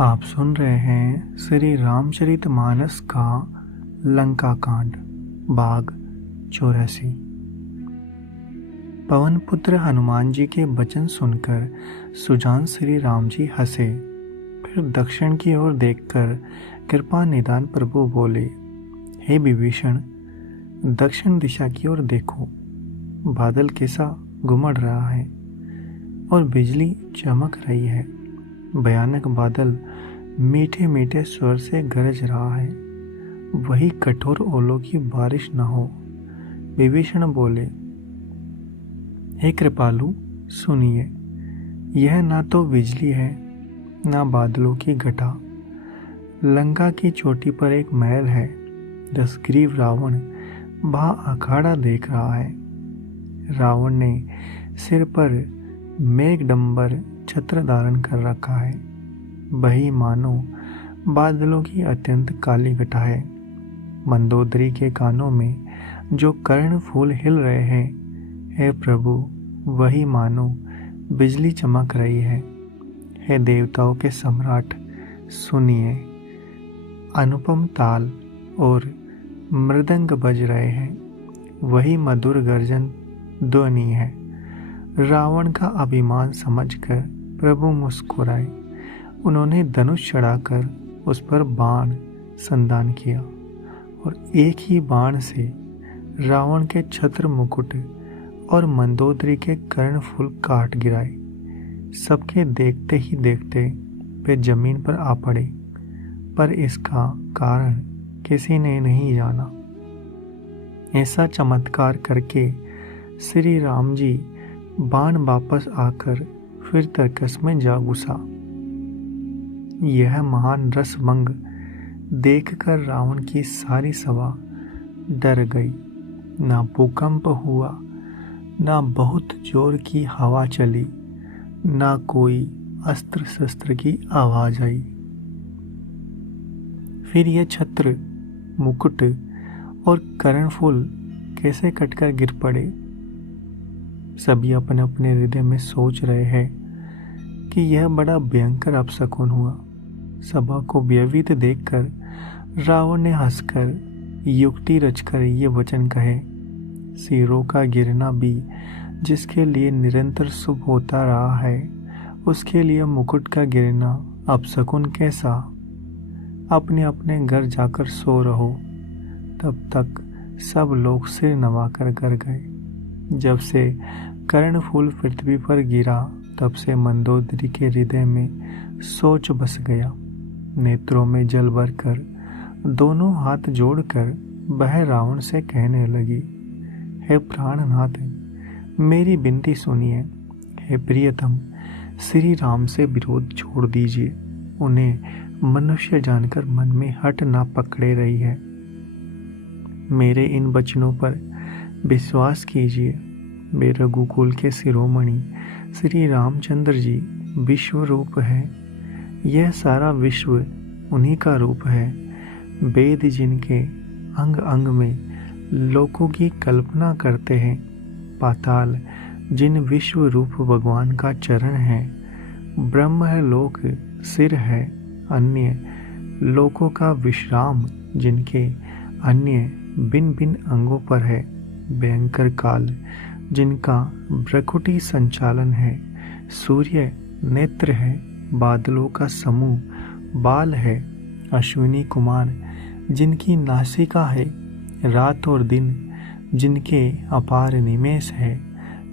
आप सुन रहे हैं श्री रामचरितमानस का लंका कांड भाग 84। पवन पुत्र हनुमान जी के वचन सुनकर सुजान श्री राम जी हंसे। फिर दक्षिण की ओर देखकर कृपा निदान प्रभु बोले, हे विभीषण, दक्षिण दिशा की ओर देखो। बादल कैसा घुमड़ रहा है और बिजली चमक रही है। भयानक बादल मीठे मीठे स्वर से गरज रहा है। वही कठोर ओलों की बारिश न हो। विभीषण बोले, हे कृपालु, सुनिए, यह ना तो बिजली है ना बादलों की घटा। लंका की चोटी पर एक महल है। 10 ग्रीव रावण वहाँ अखाड़ा देख रहा है। रावण ने सिर पर मेघडंबर छत्र धारण कर रखा है। वही मानो बादलों की अत्यंत काली घटा है। मंदोदरी के कानों में जो कर्ण फूल हिल रहे हैं, हे प्रभु, वही मानो बिजली चमक रही है। हे देवताओं के सम्राट, सुनिए, अनुपम ताल और मृदंग बज रहे हैं। वही मधुर गर्जन ध्वनि है। रावण का अभिमान समझकर प्रभु मुस्कुराए। उन्होंने धनुष चढ़ाकर उस पर बाण संधान किया और एक ही बाण से रावण के छत्र मुकुट और मंदोदरी के कर्णफूल काट गिराए। सबके देखते ही देखते वे जमीन पर आ पड़े, पर इसका कारण किसी ने नहीं जाना। ऐसा चमत्कार करके श्री राम जी बाण वापस आकर फिर तर्कस में जा घुसा। यह महान रसभंग देखकर रावण की सारी सभा डर गई। ना भूकंप हुआ, ना बहुत जोर की हवा चली, ना कोई अस्त्र शस्त्र की आवाज आई। फिर यह छत्र, मुकुट और कर्णफूल कैसे कटकर गिर पड़े। सभी अपने अपने हृदय में सोच रहे हैं कि यह बड़ा भयंकर अपशकुन हुआ। सभा को भयभीत देखकर रावण ने हंसकर युक्ति रचकर ये वचन कहे, सिरों का गिरना भी जिसके लिए निरंतर शुभ होता रहा है, उसके लिए मुकुट का गिरना अपशकुन कैसा। अपने अपने घर जाकर सो रहो। तब तक सब लोग सिर नवाकर घर गए। जब से कर्णफूल पृथ्वी पर गिरा, तब से मंदोदरी के हृदय में सोच बस गया। नेत्रों में जल भरकर दोनों हाथ जोड़कर वह रावण से कहने लगी, हे प्राणनाथ, मेरी विनती सुनिए। हे प्रियतम, श्री राम से विरोध छोड़ दीजिए। उन्हें मनुष्य जानकर मन में हट ना पकड़े रही है। मेरे इन वचनों पर विश्वास कीजिए। वे रघुकुल के शिरोमणि श्री रामचंद्र जी विश्व रूप है। यह सारा विश्व उन्हीं का रूप है। वेद जिनके अंग अंग में लोकों की कल्पना करते हैं, पाताल जिन विश्व रूप भगवान का चरण है, ब्रह्म है लोक सिर है, अन्य लोकों का विश्राम जिनके अन्य भिन्न भिन्न अंगों पर है, भयंकर काल जिनका भ्रकुटी संचालन है, सूर्य नेत्र है, बादलों का समूह बाल है, अश्विनी कुमार जिनकी नासिका है, रात और दिन जिनके अपार निमेष है,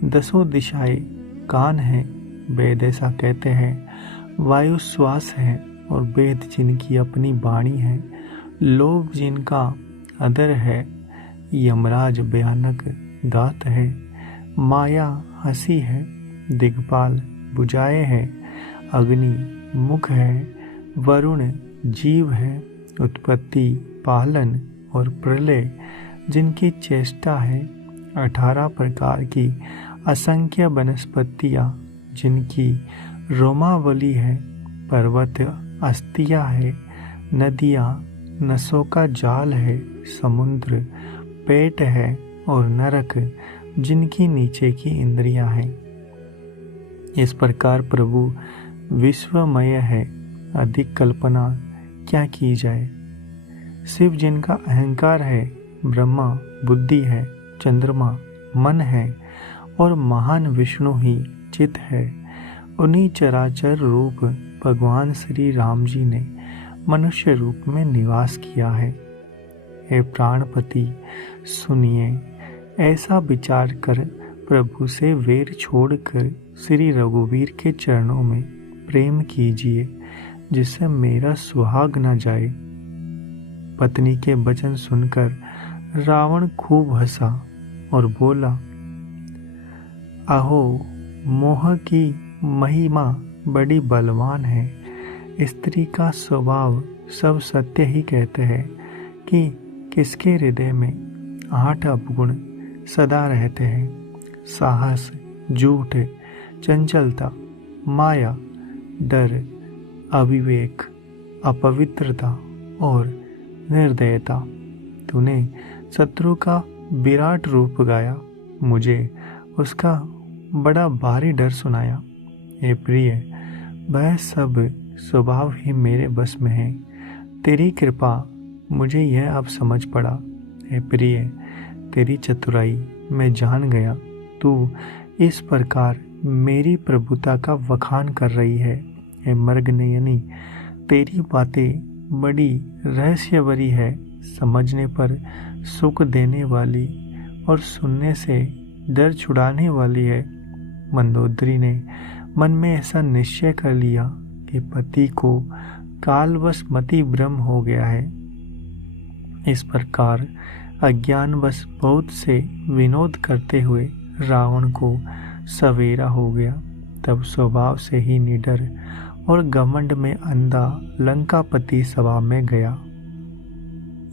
10 दिशाएं कान है, वेद ऐसा कहते हैं, वायु श्वास है और वेद जिनकी अपनी वाणी है, लोभ जिनका अदर है, यमराज भयानक दात है, माया हंसी है, दिग्पाल बुझाए है, अग्नि मुख है, वरुण जीव है, उत्पत्ति पालन और प्रलय जिनकी चेष्टा है, 18 प्रकार की असंख्य वनस्पतियाँ जिनकी रोमावली है, पर्वत अस्तियाँ है, नदियाँ नसों का जाल है, समुद्र पेट है और नरक जिनकी नीचे की इंद्रियां हैं। इस प्रकार प्रभु विश्वमय है, अधिक कल्पना क्या की जाए। शिव जिनका अहंकार है, ब्रह्मा बुद्धि है, चंद्रमा मन है और महान विष्णु ही चित है, उन्हीं चराचर रूप भगवान श्री राम जी ने मनुष्य रूप में निवास किया है। हे प्राणपति सुनिए, ऐसा विचार कर प्रभु से वैर छोड़कर श्री रघुवीर के चरणों में प्रेम कीजिए, जिससे मेरा सुहाग न जाए। पत्नी के वचन सुनकर रावण खूब हंसा और बोला, अहो, मोह की महिमा बड़ी बलवान है। स्त्री का स्वभाव सब सत्य ही कहते हैं कि किसके हृदय में 8 अवगुण सदा रहते हैं, साहस, झूठ, चंचलता, माया, डर, अविवेक, अपवित्रता और निर्दयता। तूने शत्रु का विराट रूप गाया, मुझे उसका बड़ा भारी डर सुनाया। हे प्रिय, वह सब स्वभाव ही मेरे बस में है। तेरी कृपा मुझे यह अब समझ पड़ा। हे प्रिय, तेरी चतुराई मैं जान गया। तू इस प्रकार मेरी प्रभुता का वखान कर रही है। हे मर्गनयनी, तेरी बातें बड़ी रहस्यभरी है, समझने पर सुख देने वाली और सुनने से डर छुड़ाने वाली है। मंदोदरी ने मन में ऐसा निश्चय कर लिया कि पति को कालवश मति भ्रम हो गया है। इस प्रकार अज्ञानवश बहुत से विनोद करते हुए रावण को सवेरा हो गया। तब स्वभाव से ही निडर और घमंड में अंधा लंकापति सभा में गया।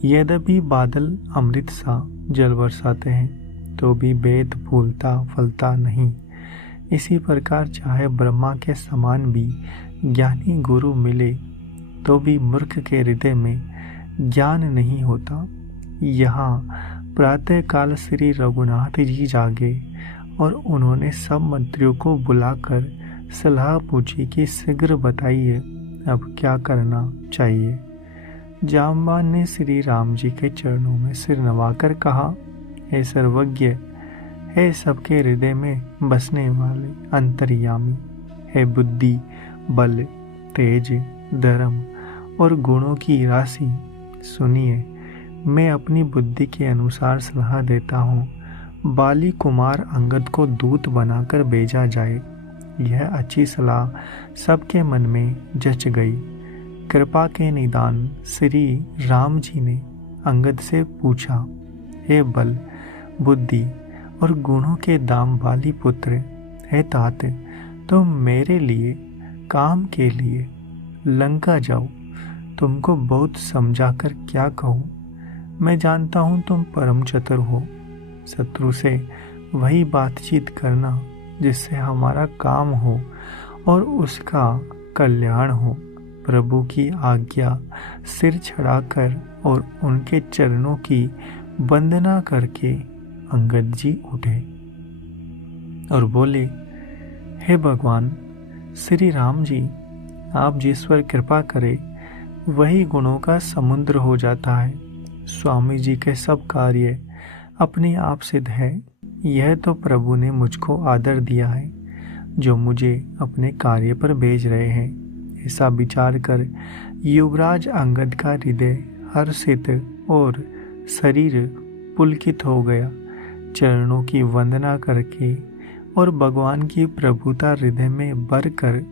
यद्यपि बादल अमृत सा जल बरसाते हैं तो भी वेद फूलता फलता नहीं। इसी प्रकार चाहे ब्रह्मा के समान भी ज्ञानी गुरु मिले तो भी मूर्ख के हृदय में ज्ञान नहीं होता। यहाँ प्रातःकाल श्री रघुनाथ जी जागे और उन्होंने सब मंत्रियों को बुलाकर सलाह पूछी कि शीघ्र बताइए अब क्या करना चाहिए। जामवान ने श्री राम जी के चरणों में सिर नवाकर कहा, हे सर्वज्ञ, हे सबके हृदय में बसने वाले अंतर्यामी, हे बुद्धि, बल, तेज, धर्म और गुणों की राशि, सुनिए, मैं अपनी बुद्धि के अनुसार सलाह देता हूँ। बाली कुमार अंगद को दूत बनाकर भेजा जाए। यह अच्छी सलाह सबके मन में जच गई। कृपा के निदान श्री राम जी ने अंगद से पूछा, हे बल, बुद्धि और गुणों के दाम वाली पुत्र, हे तात, तुम मेरे लिए काम के लिए लंका जाओ। तुमको बहुत समझाकर क्या कहूँ, मैं जानता हूँ तुम परम चतुर हो। शत्रु से वही बातचीत करना जिससे हमारा काम हो और उसका कल्याण हो। प्रभु की आज्ञा सिर चढ़ाकर और उनके चरणों की वंदना करके अंगद जी उठे और बोले, हे भगवान श्री राम जी, आप जिस पर कृपा करे वही गुणों का समुद्र हो जाता है। स्वामी जी के सब कार्य अपने आप सिद्ध है। यह तो प्रभु ने मुझको आदर दिया है जो मुझे अपने कार्य पर भेज रहे हैं। ऐसा विचार कर युवराज अंगद का हृदय हर्षित और शरीर पुलकित हो गया। चरणों की वंदना करके और भगवान की प्रभुता हृदय में भरकर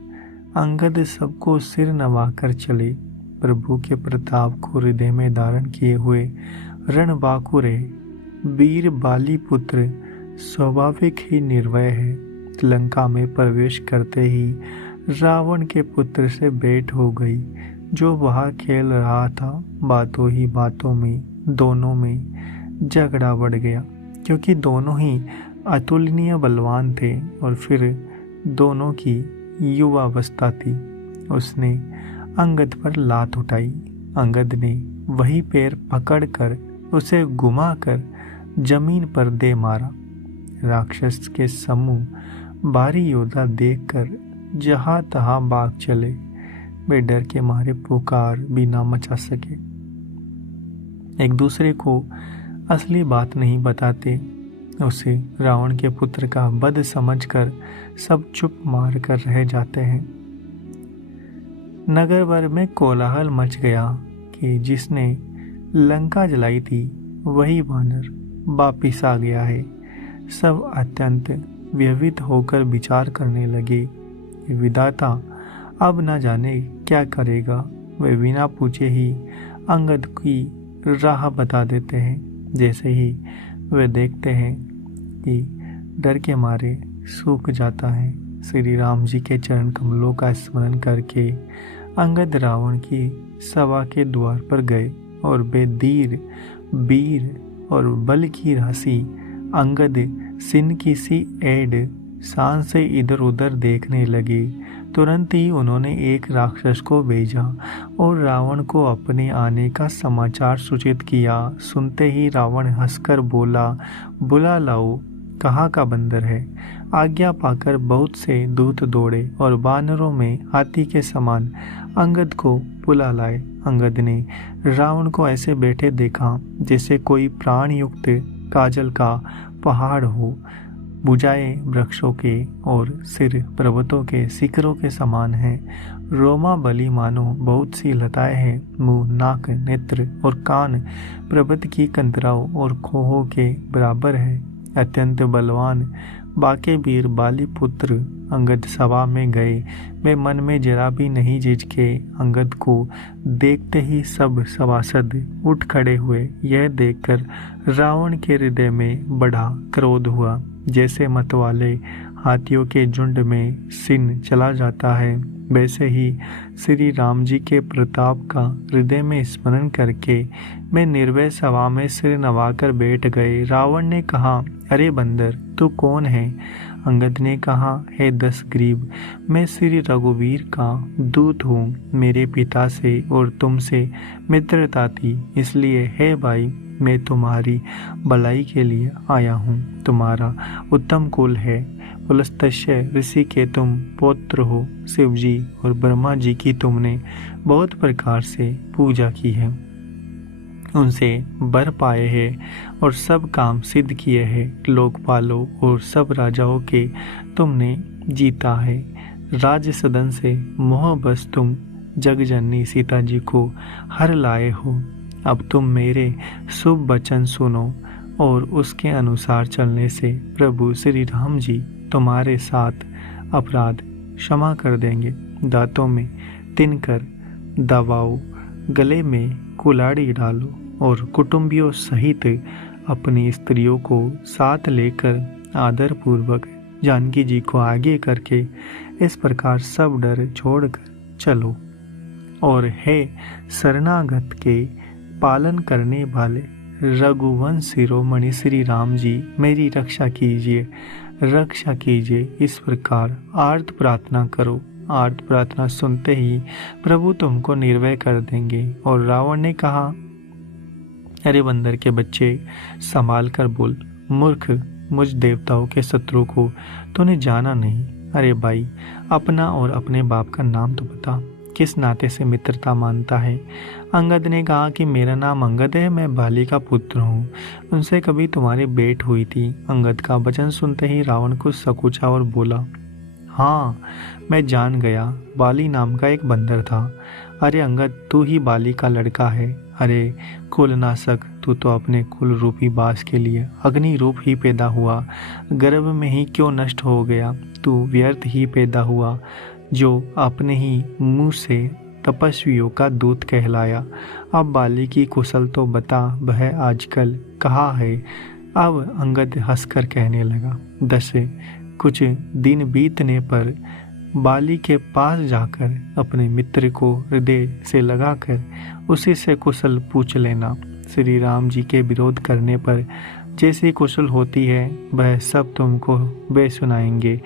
अंगद सबको सिर नवाकर चले। प्रभु के प्रताप को हृदय में धारण किए हुए रणबांकुरे वीर बाली पुत्र स्वाभाविक ही निर्भय है। लंका में प्रवेश करते ही रावण के पुत्र से भेंट हो गई, जो वहाँ खेल रहा था। बातों ही बातों में दोनों में झगड़ा बढ़ गया, क्योंकि दोनों ही अतुलनीय बलवान थे और फिर दोनों की युवावस्था थी। उसने अंगद पर लात उठाई। अंगद ने वही पैर पकड़कर उसे घुमाकर जमीन पर दे मारा। राक्षस के समूह भारी योद्धा देखकर जहाँ तहाँ भाग चले। वे डर के मारे पुकार भी ना मचा सके। एक दूसरे को असली बात नहीं बताते। उसे रावण के पुत्र का वध समझकर सब चुप मार कर रह जाते हैं। नगर भर में कोलाहल मच गया कि जिसने लंका जलाई थी वही वानर वापिस आ गया है। सब अत्यंत व्यथित होकर विचार करने लगे, विधाता अब न जाने क्या करेगा। वे बिना पूछे ही अंगद की राह बता देते हैं। जैसे ही वे देखते हैं कि डर के मारे सूख जाता है, श्री राम जी के चरण कमलों का स्मरण करके अंगद रावण की सभा के द्वार पर गए और बेधीर वीर और बल की राशि अंगद सिन की सी एड शान से इधर उधर देखने लगे। तुरंत ही उन्होंने एक राक्षस को भेजा और रावण को अपने आने का समाचार सूचित किया। सुनते ही रावण हंसकर बोला, बुला लाओ, कहाँ का बंदर है। आज्ञा पाकर बहुत से दूत दौड़े और वानरों में हाथी के समान अंगद को बुला लाए। अंगद ने रावण को ऐसे बैठे देखा जैसे कोई प्राण युक्त काजल का पहाड़ हो, भुजाएं वृक्षों के और सिर पर्वतों के शिखरों के समान है। रोमा बली मानो बहुत सी लताएं हैं। मुंह, नाक, नेत्र और कान पर्वत की कंदराओं और खोहों के बराबर है। अत्यंत बलवान बाके वीर बाली पुत्र अंगद सभा में गए। वे मन में जरा भी नहीं झिझके। अंगद को देखते ही सब सभासद उठ खड़े हुए। यह देखकर रावण के हृदय में बड़ा क्रोध हुआ। जैसे मतवाले हाथियों के झुंड में सिन चला जाता है, वैसे ही श्री राम जी के प्रताप का हृदय में स्मरण करके मैं निर्भय सभा में सिर नवाकर बैठ गए। रावण ने कहा, अरे बंदर, तू कौन है? अंगद ने कहा, हे दशग्रीव, मैं श्री रघुवीर का दूत हूँ। मेरे पिता से और तुमसे मित्रता थी, इसलिए हे भाई, मैं तुम्हारी भलाई के लिए आया हूँ। तुम्हारा उत्तम कुल है, पुलस्त्य ऋषि के तुम पौत्र हो। शिव जी और ब्रह्मा जी की तुमने बहुत प्रकार से पूजा की है, उनसे वर पाए हैं और सब काम सिद्ध किए हैं। लोकपालों और सब राजाओं के तुमने जीता है। राज्य सदन से मोहबस तुम जगजननी सीता जी को हर लाए हो। अब तुम मेरे शुभ वचन सुनो और उसके अनुसार चलने से प्रभु श्री राम जी तुम्हारे साथ अपराध क्षमा कर देंगे। दांतों में तिनकर दबाओ, गले में कुल्हाड़ी डालो और कुटुंबियों सहित अपनी स्त्रियों को साथ लेकर आदर पूर्वक जानकी जी को आगे करके इस प्रकार सब डर छोड़कर चलो। और हे शरणागत के पालन करने वाले रघुवंश शिरोमणि श्री राम जी, मेरी रक्षा कीजिए, रक्षा कीजिए। इस प्रकार आर्त प्रार्थना करो। आर्त प्रार्थना सुनते ही प्रभु तुमको निर्भय कर देंगे। और रावण ने कहा, अरे बंदर के बच्चे, संभाल कर बोल। मूर्ख, मुझ देवताओं के शत्रु को तूने जाना नहीं। अरे भाई, अपना और अपने बाप का नाम तो बता, किस नाते से मित्रता मानता है? अंगद ने कहा कि मेरा नाम अंगद है, मैं बाली का पुत्र हूँ, उनसे कभी तुम्हारी भेंट हुई थी। अंगद का वचन सुनते ही रावण कुछ सकुचा और बोला, हाँ, मैं जान गया, बाली नाम का एक बंदर था। अरे अंगद, तू ही बाली का लड़का है। अरे कुलनाशक, तू तो अपने कुल रूपी बास के लिए अग्नि रूप ही पैदा हुआ, गर्भ में ही क्यों नष्ट हो गया? तू व्यर्थ ही पैदा हुआ, जो अपने ही मुंह से तपस्वियों का दूत कहलाया। अब बाली की कुशल तो बता, वह आजकल कहाँ है? अब अंगद हंसकर कहने लगा, दशे कुछ दिन बीतने पर बाली के पास जाकर अपने मित्र को हृदय से लगाकर उसी से कुशल पूछ लेना। श्री राम जी के विरोध करने पर जैसी कुशल होती है, वह सब तुमको वे सुनाएंगे।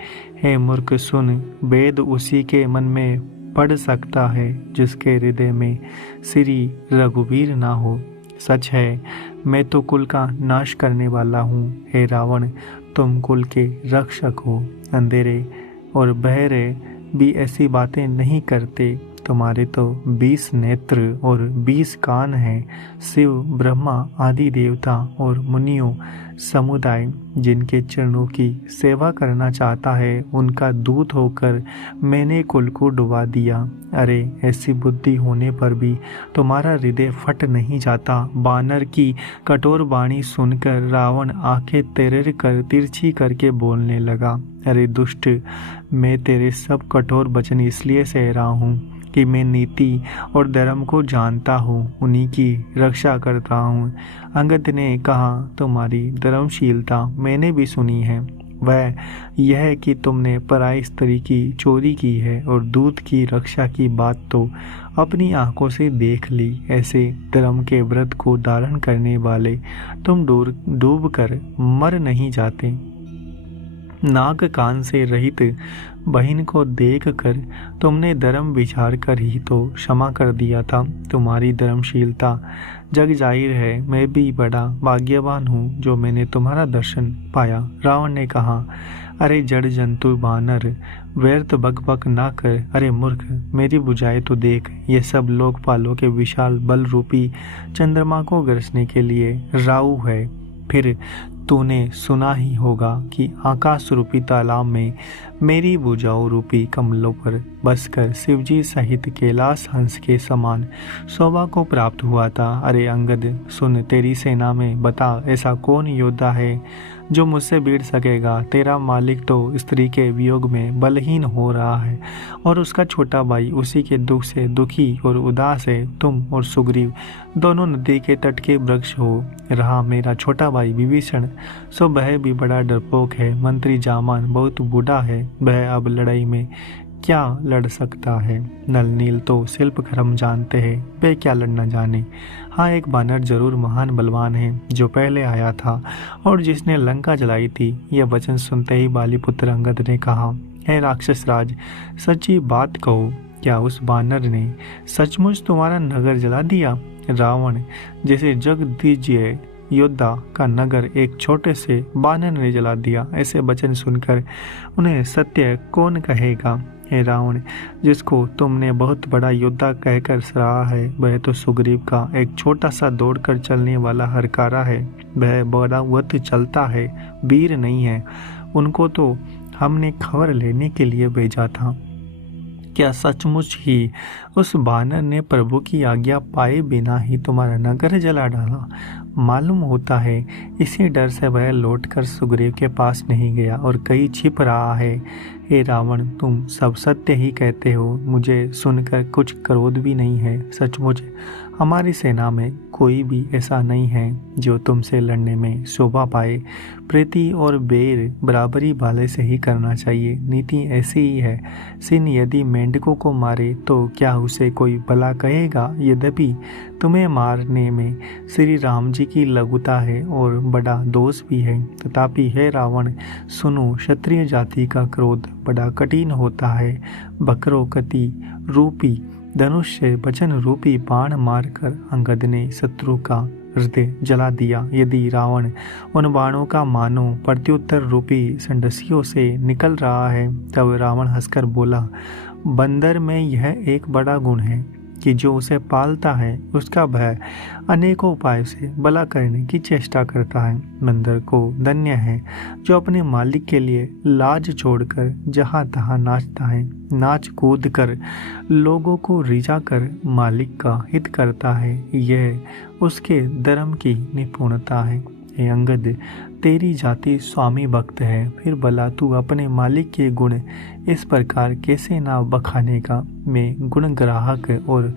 हे मूर्ख, सुन, वेद उसी के मन में पढ़ सकता है जिसके हृदय में श्री रघुवीर ना हो। सच है, मैं तो कुल का नाश करने वाला हूँ। हे रावण, तुम कुल के रक्षक हो। अंधेरे और बहरे भी ऐसी बातें नहीं करते। तुम्हारे तो 20 नेत्र और 20 कान हैं। शिव, ब्रह्मा आदि देवता और मुनियों समुदाय जिनके चरणों की सेवा करना चाहता है, उनका दूत होकर मैंने कुल को डुबा दिया। अरे ऐसी बुद्धि होने पर भी तुम्हारा हृदय फट नहीं जाता। बानर की कठोर वाणी सुनकर रावण आंखें तेरे कर तिरछी करके बोलने लगा, अरे दुष्ट, मैं तेरे सब कठोर वचन इसलिए सह रहा हूँ कि मैं नीति और धर्म को जानता हूँ, उन्हीं की रक्षा करता हूँ। अंगद ने कहा, तुम्हारी धर्मशीलता मैंने भी सुनी है। वह यह है कि तुमने पराई स्त्री की चोरी की है और दूत की रक्षा की बात तो अपनी आंखों से देख ली। ऐसे धर्म के व्रत को धारण करने वाले तुम डूब कर मर नहीं जाते। नाक कान से रहित बहन को देख कर तुमने धर्म विचार कर ही तो क्षमा कर दिया था। तुम्हारी धर्मशीलता जग जाहिर है। मैं भी बड़ा भाग्यवान हूँ जो मैंने तुम्हारा दर्शन पाया। रावण ने कहा, अरे जड़ जंतु बानर, व्यर्थ बकबक ना कर। अरे मूर्ख, मेरी बुझाई तो देख। ये सब लोकपालों के विशाल बल रूपी चंद्रमा को गरजने के लिए राहु है। फिर तूने सुना ही होगा कि आकाश रूपी तालाब में मेरी भुजाओं रूपी कमलों पर बसकर शिवजी सहित कैलाश हंस के समान शोभा को प्राप्त हुआ था। अरे अंगद सुन, तेरी सेना में बता ऐसा कौन योद्धा है जो मुझसे भिड़ सकेगा। तेरा मालिक तो स्त्री के वियोग में बलहीन हो रहा है और उसका छोटा भाई उसी के दुख से दुखी और उदास है। तुम और सुग्रीव दोनों नदी के तट के वृक्ष हो। रहा मेरा छोटा भाई विभीषण, सो वह भी बड़ा डरपोक है। मंत्री जामान बहुत बूढ़ा है, वह अब लड़ाई में क्या लड़ सकता है। नल नील तो शिल्प कर्म जानते हैं, वे क्या लड़ना जाने। हाँ, एक बानर जरूर महान बलवान है जो पहले आया था और जिसने लंका जलाई थी। यह वचन सुनते ही बालीपुत्र अंगद ने कहा, हे राक्षस राज, सच्ची बात कहो, क्या उस बानर ने सचमुच तुम्हारा नगर जला दिया? रावण जैसे जगदीजय योद्धा का नगर एक छोटे से बानर ने जला दिया। ऐसे वचन सुनकर उन्हें सत्य कौन कहेगा। हे रावण, जिसको तुमने बहुत बड़ा योद्धा कहकर सराहा है, वह तो सुग्रीव का एक छोटा सा दौड़कर चलने वाला हरकारा है। वह बड़ा वत चलता है, वीर नहीं है। उनको तो हमने खबर लेने के लिए भेजा था। क्या सचमुच ही उस बानर ने प्रभु की आज्ञा पाए बिना ही तुम्हारा नगर जला डाला? मालूम होता है इसी डर से वह लौटकर सुग्रीव के पास नहीं गया और कहीं छिप रहा है। हे रावण, तुम सब सत्य ही कहते हो, मुझे सुनकर कुछ क्रोध भी नहीं है। सचमुच हमारी सेना में कोई भी ऐसा नहीं है जो तुमसे लड़ने में शोभा पाए। प्रीति और बैर बराबरी वाले से ही करना चाहिए। नीति ऐसी ही है। सिंह यदि मेंढकों को मारे तो क्या उसे कोई भला कहेगा? यद्यपि तुम्हें मारने में श्री राम जी की लघुता है और बड़ा दोष भी है, तथापि हे रावण सुनो, क्षत्रिय जाति का क्रोध बड़ा कठिन होता है। बकरोकति रूपी धनुष से वचन रूपी बाण मारकर अंगद ने शत्रु का हृदय जला दिया। यदि रावण उन बाणों का मानो प्रत्युत्तर रूपी संडसियों से निकल रहा है, तब रावण हंसकर बोला, बंदर में यह एक बड़ा गुण है कि जो उसे पालता है उसका भय अनेकों उपायों से भला करने की चेष्टा करता है। बंदर को धन्य है जो अपने मालिक के लिए लाज छोड़कर जहाँ तहाँ नाचता है, नाच कूद कर लोगों को रिझा कर मालिक का हित करता है। यह उसके धर्म की निपुणता है। हे अंगद, तेरी जाति स्वामी भक्त है, फिर भला तू अपने मालिक के गुण इस प्रकार कैसे ना बखानेगा? मैं गुण ग्राहक और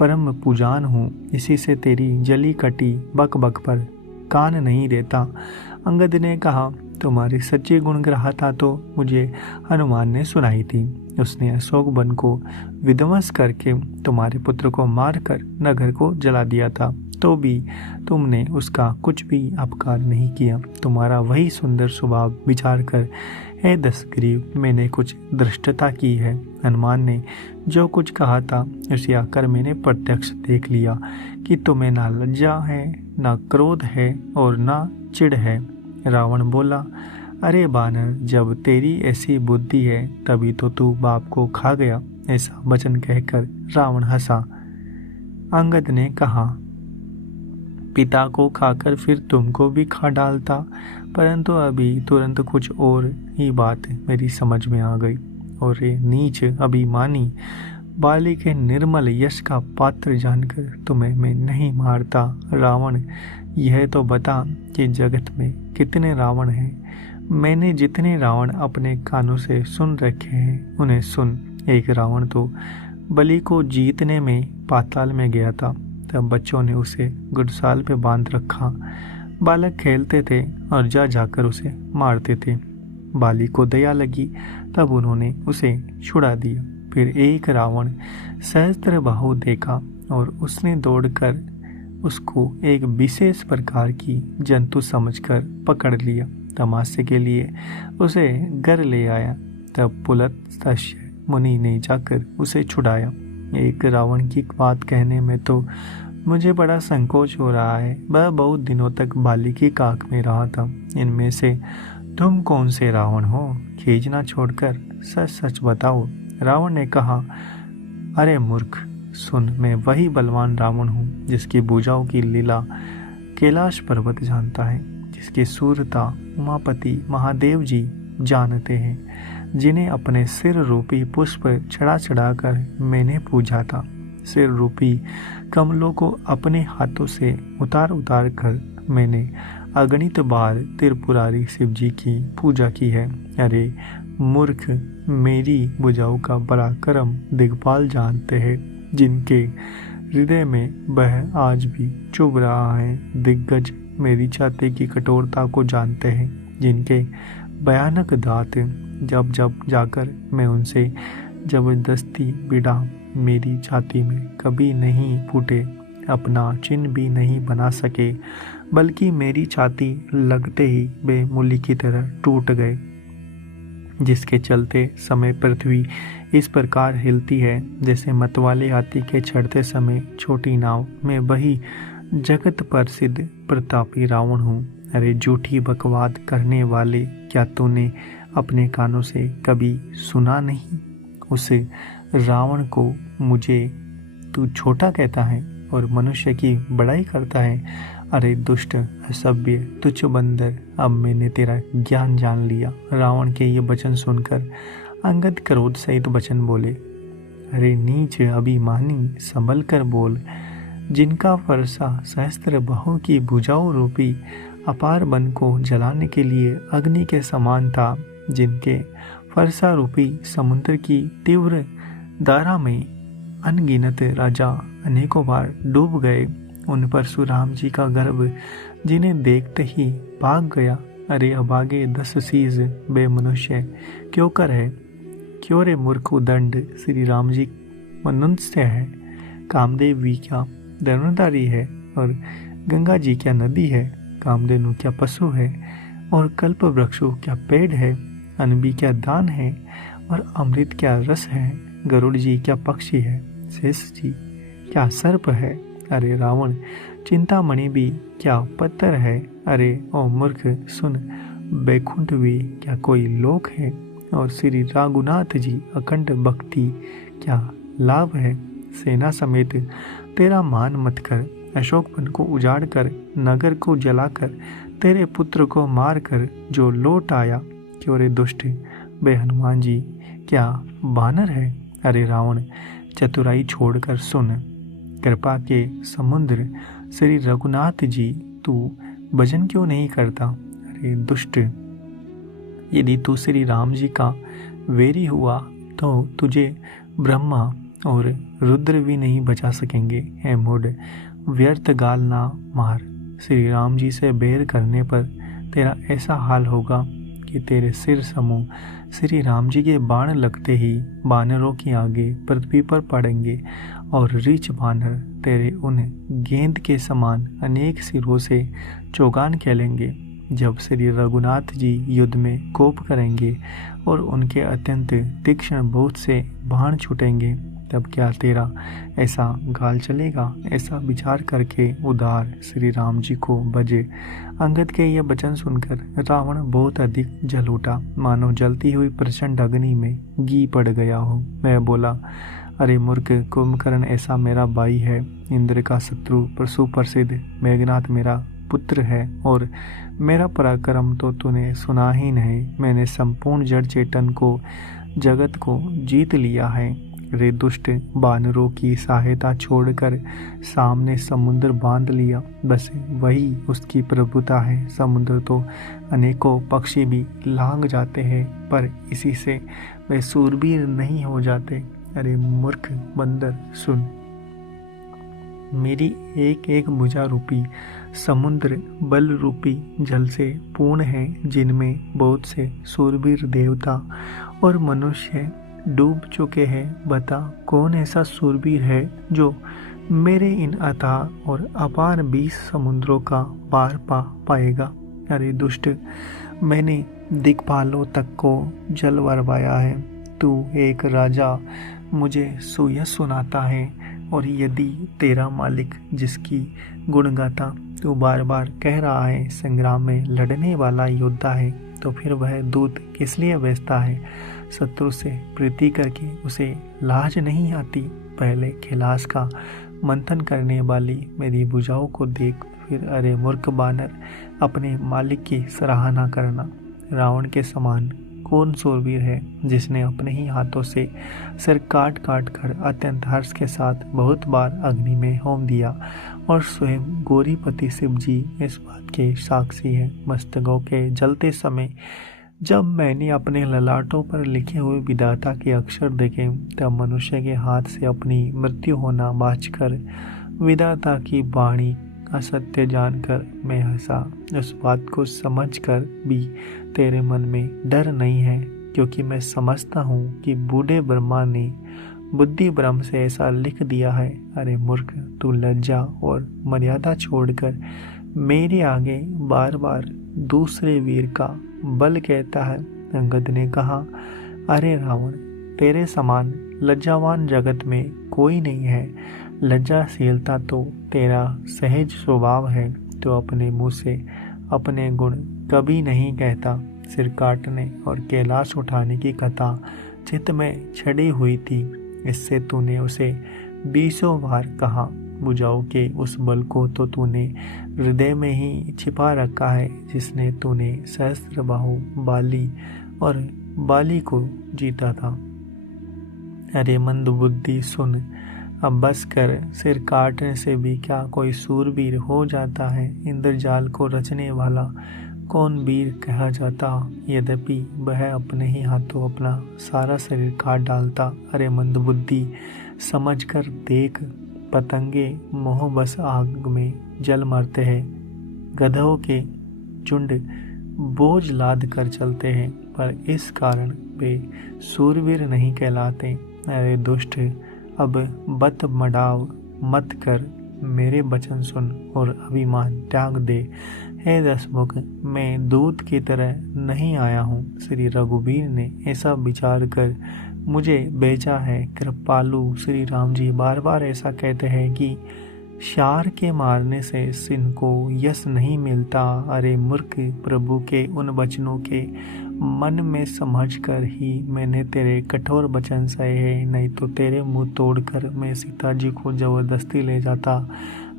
परम पूजान हूँ, इसी से तेरी जली कटी बक बक पर कान नहीं देता। अंगद ने कहा, तुम्हारी सच्ची गुण ग्राहता तो मुझे हनुमान ने सुनाई थी। उसने अशोक वन को विध्वंस करके तुम्हारे पुत्र को मारकर नगर को जला दिया था, तो भी तुमने उसका कुछ भी अपकार नहीं किया। तुम्हारा वही सुंदर स्वभाव विचार कर हे दशग्रीव, मैंने कुछ धृष्टता की है। हनुमान ने जो कुछ कहा था उसे आकर मैंने प्रत्यक्ष देख लिया कि तुम्हें ना लज्जा है, ना क्रोध है और ना चिढ़ है। रावण बोला, अरे बानर, जब तेरी ऐसी बुद्धि है तभी तो तू बाप को खा गया। ऐसा वचन कहकर रावण हंसा। अंगद ने कहा, पिता को खाकर फिर तुमको भी खा डालता, परंतु अभी तुरंत कुछ और ही बात मेरी समझ में आ गई, और ये नीच अभिमानी बाली के निर्मल यश का पात्र जानकर तुम्हें मैं नहीं मारता। रावण, यह तो बता कि जगत में कितने रावण हैं। मैंने जितने रावण अपने कानों से सुन रखे हैं उन्हें सुन। एक रावण तो बलि को जीतने में पाताल में गया था, तब बच्चों ने उसे गुडसाल पे बांध रखा। बालक खेलते थे और जा जाकर उसे मारते थे। बाली को दया लगी, तब उन्होंने उसे छुड़ा दिया। फिर एक रावण सहस्त्रबाहु देखा और उसने दौड़कर उसको एक विशेष प्रकार की जंतु समझकर पकड़ लिया। तमाशे के लिए उसे घर ले आया। तब पुलत्स्य मुनि ने जाकर उसे छुड़ाया। एक रावण की बात कहने में तो मुझे बड़ा संकोच हो रहा है। वह बहुत दिनों तक बाली की काख में रहा था। इनमें से तुम कौन से रावण हो? खींचना छोड़कर सच सच बताओ। रावण ने कहा, अरे मूर्ख, सुन, मैं वही बलवान रावण हूँ जिसकी भुजाओं की लीला कैलाश पर्वत जानता है, जिसकी सूरता उमापति महादेव जी जानते हैं, जिन्हें अपने सिर रूपी पुष्प चढ़ा चढ़ाकर मैंने पूजा था। सिर रूपी कमलों को अपने हाथों से उतार उतार कर मैंने अगणित बार त्रिपुरारी शिव जी की पूजा की है। अरे मूर्ख, मेरी भुजाओं का पराक्रम दिग्पाल जानते हैं, जिनके हृदय में वह आज भी चुभ रहा है। दिग्गज मेरी छाती की कठोरता को जानते हैं, जिनके भयानक दांत जब जब जाकर मैं उनसे जबरदस्ती भिड़ा मेरी छाती में कभी नहीं फूटे, अपना चिन्ह भी नहीं बना सके, बल्कि मेरी छाती लगते ही बेमूली की तरह टूट गए, जिसके चलते समय पृथ्वी इस प्रकार हिलती है जैसे मतवाले हाथी के चढ़ते समय छोटी नाव। मैं वही जगत प्रसिद्ध प्रतापी रावण हूँ। अरे झूठी बकवाद करने वाले, क्या तूने अपने कानों से कभी सुना नहीं? उस रावण को मुझे तू छोटा कहता है और मनुष्य की बड़ाई करता है। अरे दुष्ट, असभ्य, तुच्छ बंदर, अब मैंने तेरा ज्ञान जान लिया। रावण के ये वचन सुनकर अंगद क्रोध सहित वचन बोले, अरे नीच अभिमानी, संभल कर बोल। जिनका फरसा सहस्त्र बाहु की भुजाओं रूपी अपार वन को जलाने के लिए अग्नि के समान था, जिनके फरसा रूपी समुद्र की तीव्र धारा में अनगिनत राजा अनेकों बार डूब गए, उन परशुराम जी का गर्भ जिन्हें देखते ही भाग गया। अरे अभागे 10 शीश बे मनुष्य क्यों कर है? क्यों रे मूर्ख उदंड? श्री राम जी मनुष्य है, कामदेव भी क्या धनुर्धारी है, और गंगा जी क्या नदी है, कामधेनु क्या पशु है, और कल्प वृक्षु क्या पेड़ है, अनबी क्या दान है, और अमृत क्या रस है, गरुड़ जी क्या पक्षी है, शेष जी क्या सर्प है। अरे रावण, चिंतामणि भी क्या पत्थर है। अरे ओ मूर्ख सुन, बैकुंठ भी क्या कोई लोक है, और श्री रघुनाथ जी अखंड भक्ति क्या लाभ है। सेना समेत तेरा मान मत कर, अशोक वन को उजाड़ कर, नगर को जलाकर, तेरे पुत्र को मार कर जो लौट आया, क्यों रे दुष्ट, बे हनुमान जी क्या बानर है। अरे रावण, चतुराई छोड़कर सुन, कृपा के समुद्र श्री रघुनाथ जी, तू भजन क्यों नहीं करता? अरे दुष्ट, यदि तू श्री राम जी का वेरी हुआ तो तुझे ब्रह्मा और रुद्र भी नहीं बचा सकेंगे। हे मूढ़, व्यर्थ गाल ना मार। श्री राम जी से बैर करने पर तेरा ऐसा हाल होगा कि तेरे सिर समूह श्री राम जी के बाण लगते ही बानरों की आगे पृथ्वी पर पड़ेंगे, और रीछ बानर तेरे उन गेंद के समान अनेक सिरों से चौगान खेलेंगे। जब श्री रघुनाथ जी युद्ध में कोप करेंगे और उनके अत्यंत तीक्ष्ण बहुत से बाण छूटेंगे, तब क्या तेरा ऐसा गाल चलेगा? ऐसा विचार करके उदार श्री राम जी को बजे अंगद के ये वचन सुनकर रावण बहुत अधिक जल उठा, मानो जलती हुई प्रचंड अग्नि में घी पड़ गया हो। वह बोला, अरे मूर्ख, कुंभकर्ण ऐसा मेरा भाई है, इंद्र का शत्रु, सुप्रसिद्ध मेघनाथ मेरा पुत्र है, और मेरा पराक्रम तो तूने सुना ही नहीं। मैंने संपूर्ण जड़ चेतन को, जगत को जीत लिया है। रे दुष्ट, बानरों की सहायता छोड़कर सामने समुद्र बांध लिया, बस वही उसकी प्रभुता है। समुद्र तो अनेकों पक्षी भी लांग जाते हैं, पर इसी से वे सूरबीर नहीं हो जाते। अरे मूर्ख बंदर, सुन, मेरी एक एक भुजा रूपी समुद्र बल रूपी जल से पूर्ण है, जिनमें बहुत से सूरबीर देवता और मनुष्य डूब चुके हैं। बता, कौन ऐसा सूरबीर है जो मेरे इन अथाह और अपार 20 समुद्रों का पार पा पाएगा? अरे दुष्ट, मैंने दिक्पालों तक को जल वरवाया है। तू एक राजा मुझे सुयस सुनाता है, और यदि तेरा मालिक, जिसकी गुणगाथा तू बार बार कह रहा है, संग्राम में लड़ने वाला योद्धा है, तो फिर वह दूत किस लिए भेजता है? शत्रु से प्रीति करके उसे लाज नहीं आती? पहले खिलास का मंथन करने वाली मेरी भुजाओं को देख, फिर अरे मूर्ख बानर, अपने मालिक की सराहना करना। रावण के समान कौन सूरवीर है जिसने अपने ही हाथों से सिर काट काट कर अत्यंत हर्ष के साथ बहुत बार अग्नि में होम दिया, और स्वयं गौरीपति शिव जी इस बात के साक्षी है। मस्तकों के जलते समय जब मैंने अपने ललाटों पर लिखे हुए विधाता के अक्षर देखे, तब मनुष्य के हाथ से अपनी मृत्यु होना बाँचकर विधाता की वाणी का सत्य जानकर मैं हंसा। उस बात को समझकर भी तेरे मन में डर नहीं है, क्योंकि मैं समझता हूँ कि बूढ़े ब्रह्मा ने बुद्धि भ्रम से ऐसा लिख दिया है। अरे मूर्ख, तू लज्जा और मर्यादा छोड़कर मेरे आगे बार बार दूसरे वीर का बल कहता है। अंगद ने कहा, अरे रावण, तेरे समान लज्जावान जगत में कोई नहीं है। लज्जाशीलता तो तेरा सहज स्वभाव है। तो अपने मुंह से अपने गुण कभी नहीं कहता। सिर काटने और कैलाश उठाने की कथा चित्त में छड़ी हुई थी, इससे तूने उसे 20 बार कहा। भुजाओं के उस बल को तो तूने हृदय में ही छिपा रखा है, जिसने तूने सहस्त्रबाहु बाली और बाली को जीता था। अरे मंदबुद्धि, सुन, अब बस कर। सिर काटने से भी क्या कोई सूरवीर हो जाता है? इंद्रजाल को रचने वाला कौन वीर कहा जाता, यद्यपि वह अपने ही हाथों अपना सारा शरीर काट डालता। अरे मंदबुद्धि, समझ कर देख, पतंगे मोह बस आग में जल मरते हैं। गधों के झुंड बोझ लाद कर चलते हैं, पर इस कारण वे सूरवीर नहीं कहलाते। अरे दुष्ट, अब बत मडाव मत कर, मेरे वचन सुन और अभिमान त्याग दे। हे दशमुख, मैं दूत की तरह नहीं आया हूँ। श्री रघुवीर ने ऐसा विचार कर मुझे भेजा है। कृपालु श्री राम जी बार बार ऐसा कहते हैं कि शार के मारने से सिंह को यश नहीं मिलता। अरे मूर्ख, प्रभु के उन वचनों के मन में समझकर ही मैंने तेरे कठोर वचन सहे हैं, नहीं तो तेरे मुंह तोड़कर मैं सीता जी को जबरदस्ती ले जाता।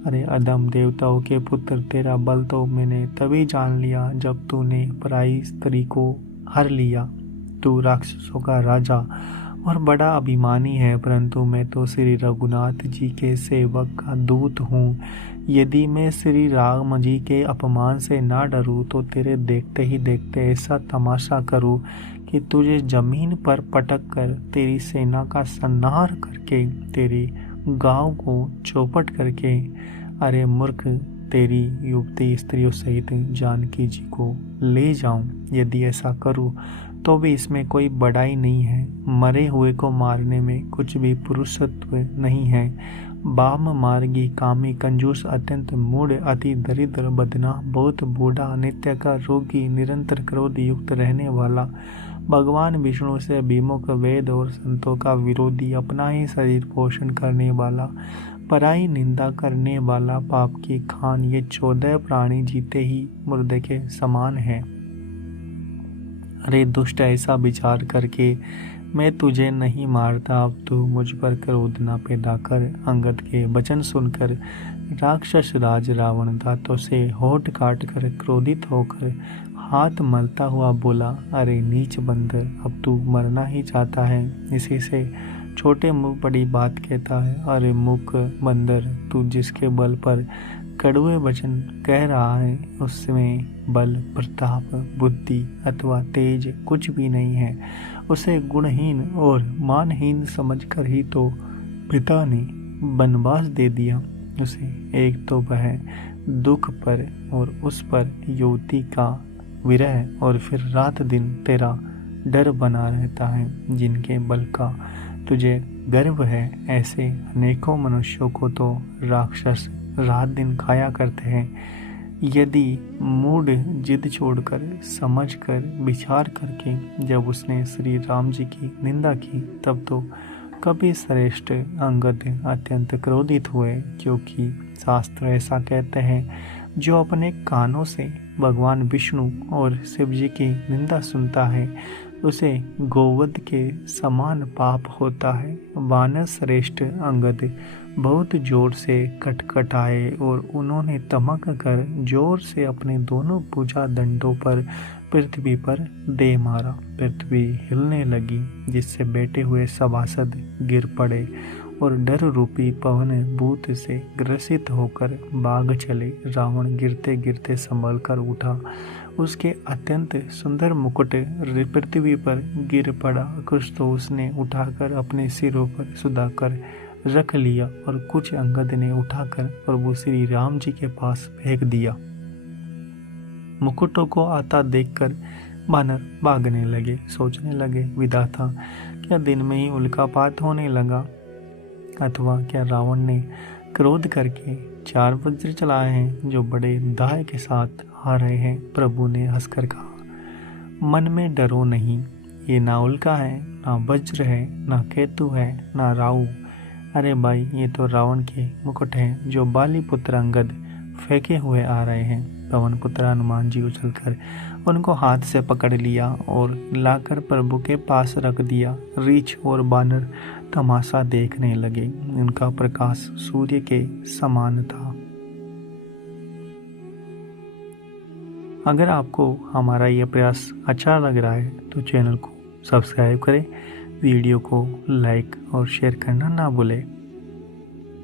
अरे अदम, देवताओं के पुत्र, तेरा बल तो मैंने तभी जान लिया जब तूने पराई स्त्री को हर लिया। तू राक्षसों का राजा और बड़ा अभिमानी है, परंतु मैं तो श्री रघुनाथ जी के सेवक का दूत हूँ। यदि मैं श्री राम जी के अपमान से ना डरूँ तो तेरे देखते ही देखते ऐसा तमाशा करूँ कि तुझे जमीन पर पटक कर तेरी सेना का संहार करके तेरे गांव को चौपट करके, अरे मूर्ख, तेरी युवती स्त्रियों सहित जानकी जी को ले जाऊं। यदि ऐसा करूं तो भी इसमें कोई बड़ाई नहीं है। मरे हुए को मारने में कुछ भी पुरुषत्व नहीं है। वाम मार्गी, कामी, कंजूस, अत्यंत मूढ़, अति दरिद्र, बदना, बहुत बूढ़ा, नित्य का रोगी, निरंतर क्रोध युक्त रहने वाला, भगवान विष्णु से विमुख, वेद और संतों का विरोधी, अपना ही शरीर पोषण करने वाला, पराई निंदा करने वाला, पाप की खान, ये 14 प्राणी जीते ही मुर्दे के समान हैं। अरे दुष्ट, ऐसा विचार करके मैं तुझे नहीं मारता, अब तू मुझ पर क्रोध न पैदा कर। अंगद के वचन सुनकर राक्षस राज रावण दांतों से होठ काट कर क्रोधित होकर हाथ मलता हुआ बोला, अरे नीच बंदर, अब तू मरना ही चाहता है, इसी से छोटे मुंह बड़ी बात कहता है। अरे मूक बंदर, तू जिसके बल पर कड़वे वचन कह रहा है उसमें बल, प्रताप, बुद्धि अथवा तेज कुछ भी नहीं है। उसे गुणहीन और मानहीन समझकर ही तो पिता ने वनवास दे दिया। उसे एक तो वह दुख पर और उस पर युवती का विरह, और फिर रात दिन तेरा डर बना रहता है। जिनके बल का तुझे गर्व है, ऐसे अनेकों मनुष्यों को तो राक्षस रात दिन खाया करते हैं। यदि मूड जिद छोड़कर, समझकर, विचार करके जब उसने श्री राम जी की निंदा की, तब तो कवि श्रेष्ठ अंगद अत्यंत क्रोधित हुए, क्योंकि शास्त्र ऐसा कहते हैं, जो अपने कानों से भगवान विष्णु और शिव जी की निंदा सुनता है, उसे गोवध के समान पाप होता है। वानर श्रेष्ठ अंगद बहुत जोर से खटखटाए और उन्होंने तमक कर जोर से अपने दोनों भुजा दंडों पर पृथ्वी पर दे मारा। पृथ्वी हिलने लगी, जिससे बैठे हुए सभासद गिर पड़े और डर रूपी पवन भूत से ग्रसित होकर भाग चले। रावण गिरते गिरते संभल कर उठा, उसके अत्यंत सुंदर मुकुट पृथ्वी पर गिर पड़ा। कुछ तो उसने उठाकर अपने सिरों पर सुधाकर रख लिया और कुछ अंगद ने उठाकर प्रभु श्री राम जी के पास फेंक दिया। मुकुटों को आता देखकर बानर भागने लगे, सोचने लगे, विधाता, क्या दिन में ही उल्कापात होने लगा, अथवा क्या रावण ने क्रोध करके 4 वज्र चलाए हैं जो बड़े दाह के साथ आ रहे हैं। प्रभु ने हंसकर कहा, मन में डरो नहीं, ये ना उल्का है, ना वज्र है, ना केतु है, ना राहु। अरे भाई, ये तो रावण के मुकुट हैं जो बाली पुत्र अंगद फेंके हुए आ रहे हैं। पवन पुत्र हनुमान जी उछलकर उनको हाथ से पकड़ लिया और लाकर प्रभु के पास रख दिया। रीछ और बानर तमाशा देखने लगे। उनका प्रकाश सूर्य के समान था। अगर आपको हमारा यह प्रयास अच्छा लग रहा है तो चैनल को सब्सक्राइब करें, वीडियो को लाइक और शेयर करना ना भूलें।